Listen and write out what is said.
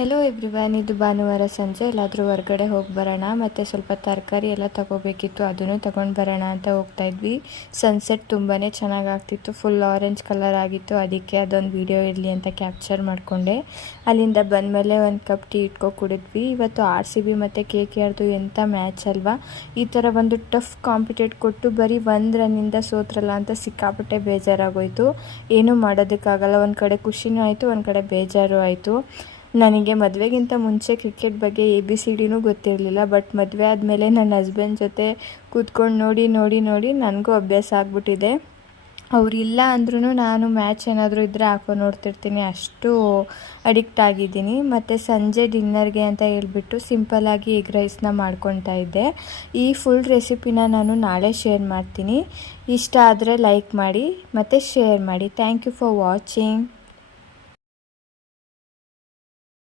Hello everyone, ಇದು ಭಾನುವಾರ ಸಂಜೆ ಎಲ್ಲಾದರೂ ಹೊರಗಡೆ ಹೋಗಿ ಬರೋಣ ಮತ್ತು ಸ್ವಲ್ಪ ತರಕಾರಿ ಎಲ್ಲ ತೊಗೋಬೇಕಿತ್ತು, ಅದನ್ನು ತೊಗೊಂಡು ಬರೋಣ ಅಂತ ಹೋಗ್ತಾ ಇದ್ವಿ. ಸನ್ಸೆಟ್ ತುಂಬಾ ಚೆನ್ನಾಗಾಗ್ತಿತ್ತು, ಫುಲ್ ಆರೆಂಜ್ ಕಲರ್ ಆಗಿತ್ತು. ಅದಕ್ಕೆ ಅದೊಂದು ವಿಡಿಯೋ ಇರಲಿ ಅಂತ ಕ್ಯಾಪ್ಚರ್ ಮಾಡಿಕೊಂಡೆ. ಅಲ್ಲಿಂದ ಬಂದಮೇಲೆ ಒಂದು ಕಪ್ ಟೀ ಇಟ್ಕೊ ಕುಡಿದ್ವಿ. ಇವತ್ತು RCB ಮತ್ತು KKRದು ಎಂಥ ಮ್ಯಾಚ್ ಅಲ್ವಾ. ಈ ಥರ ಒಂದು ಟಫ್ ಕಾಂಪಿಟೇಟ್ ಕೊಟ್ಟು ಬರೀ 1 ರನ್ನಿಂದ ಸೋತ್ರಲ್ಲ ಅಂತ ಸಿಕ್ಕಾಪಟ್ಟೆ ಬೇಜಾರಾಗೋಯಿತು. ಏನೂ ಮಾಡೋದಕ್ಕಾಗಲ್ಲ. ಒಂದು ಕಡೆ ಖುಷಿನೂ ಆಯಿತು, ಒಂದು ಕಡೆ ಬೇಜಾರು ಆಯಿತು. ನನಗೆ ಮದುವೆಗಿಂತ ಮುಂಚೆ ಕ್ರಿಕೆಟ್ ಬಗ್ಗೆ ABCDನೂ ಗೊತ್ತಿರಲಿಲ್ಲ. ಬಟ್ ಮದುವೆ ಆದಮೇಲೆ ನನ್ನ ಹಸ್ಬೆಂಡ್ ಜೊತೆ ಕೂತ್ಕೊಂಡು ನೋಡಿ ನನಗೂ ಅಭ್ಯಾಸ ಆಗಿಬಿಟ್ಟಿದೆ. ಅವರಿಲ್ಲ ಅಂದ್ರೂ ನಾನು ಮ್ಯಾಚ್ ಏನಾದರೂ ಇದ್ದರೆ ಹಾಕೊಂಡು ನೋಡ್ತಿರ್ತೀನಿ, ಅಷ್ಟು ಅಡಿಕ್ಟ್ ಆಗಿದ್ದೀನಿ. ಮತ್ತು ಸಂಜೆ ಡಿನ್ನರ್ಗೆ ಅಂತ ಹೇಳ್ಬಿಟ್ಟು ಸಿಂಪಲ್ಲಾಗಿ ಎಗ್ ರೈಸ್ನ ಮಾಡ್ಕೊತಾ ಇದ್ದೆ. ಈ ಫುಲ್ ರೆಸಿಪಿನ ನಾನು ನಾಳೆ ಶೇರ್ ಮಾಡ್ತೀನಿ. ಇಷ್ಟ ಆದರೆ ಲೈಕ್ ಮಾಡಿ ಮತ್ತು ಶೇರ್ ಮಾಡಿ. Thank you for watching.